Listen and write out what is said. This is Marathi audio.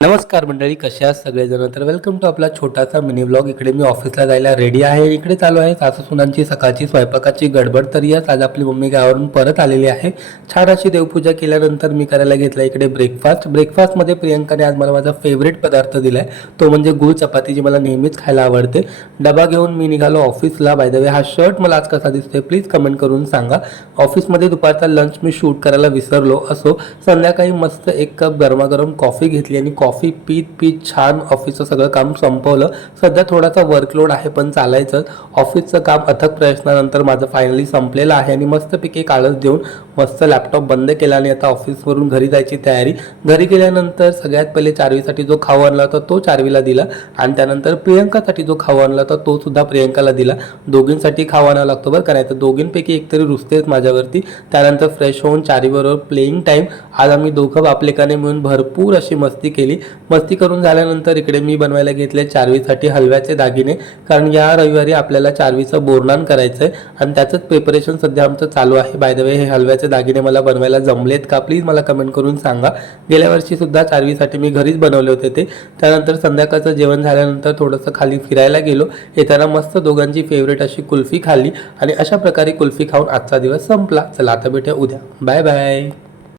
नमस्कार मंडळी, कशा आहात सगळेजण. तर वेलकम टू आपला छोटासा मिनी व्लॉग. इकडे मी ऑफिसला जायला रेडी आहे. इकडे चालू आहे सासू सुनांची सकाळची स्वयंपाकाची गडबड. तर याच आज आपली मम्मी गावावरून परत आलेली आहे. छान अशी देवपूजा केल्यानंतर मी करायला घेतला इकडे ब्रेकफास्टमध्ये प्रियंकाने आज मला माझा फेवरेट पदार्थ दिलाय, तो म्हणजे गुळ चपाती, जी मला नेहमीच खायला आवडते. डबा घेऊन मी निघालो ऑफिसला. बाय द वे, हा शर्ट मला आज कसा दिसतोय प्लीज कमेंट करून सांगा. ऑफिसमध्ये दुपारचा लंच मी शूट करायला विसरलो. असो, संध्याकाळी मस्त एक कप गरमागरम कॉफी घेतली आणि कॉफी पीत पीत छान ऑफिसचं सगळं काम संपवलं. सध्या थोडासा वर्कलोड आहे पण चालायचं. ऑफिसचं काम अथक प्रयत्नानंतर माझं फायनली संपलेलं आहे आणि मस्तपैकी काळच देऊन मस्त लॅपटॉप बंद केला आणि आता ऑफिसवरून घरी जायची तयारी. घरी गेल्यानंतर सगळ्यात पहिले चार्वीसाठी जो खाऊ आणला होता तो चार्वीला दिला आणि त्यानंतर प्रियंकासाठी जो खाऊ आणला होता तो सुद्धा प्रियंकाला दिला. दोघींसाठी खाऊ आणावा लागतो बरं का, नाही तर दोघींपैकी एकतरी रुसतेच माझ्यावरती. त्यानंतर फ्रेश होऊन चारीबरोबर प्लेइंग टाईम. आज आम्ही दोघं बापलेकाने मिळून भरपूर अशी मस्ती केली. मस्ती करून झाल्यानंतर इकडे मी बनवायला घेतले चार्वीसाठी हलव्याचे दागिने, कारण या रविवारी आपल्याला चार्वीचं बोरनान करायचं आहे आणि त्याचंच प्रिपरेशन सध्या आमचं चालू आहे. बाय द वे, हे हलव्याचे दागिने मला बनवायला जमलेत का प्लीज मला कमेंट करून सांगा. गेल्या वर्षी सुद्धा चार्वीसाठी मी घरीच बनवले होते ते. त्यानंतर संध्याकाळचं जेवण झाल्यानंतर थोडंसं खाली फिरायला गेलो. येताना मस्त दोघांची फेवरेट अशी कुल्फी खाल्ली आणि अशा प्रकारे कुल्फी खाऊन आजचा दिवस संपला. चला आता भेटूया उद्या. Bye bye.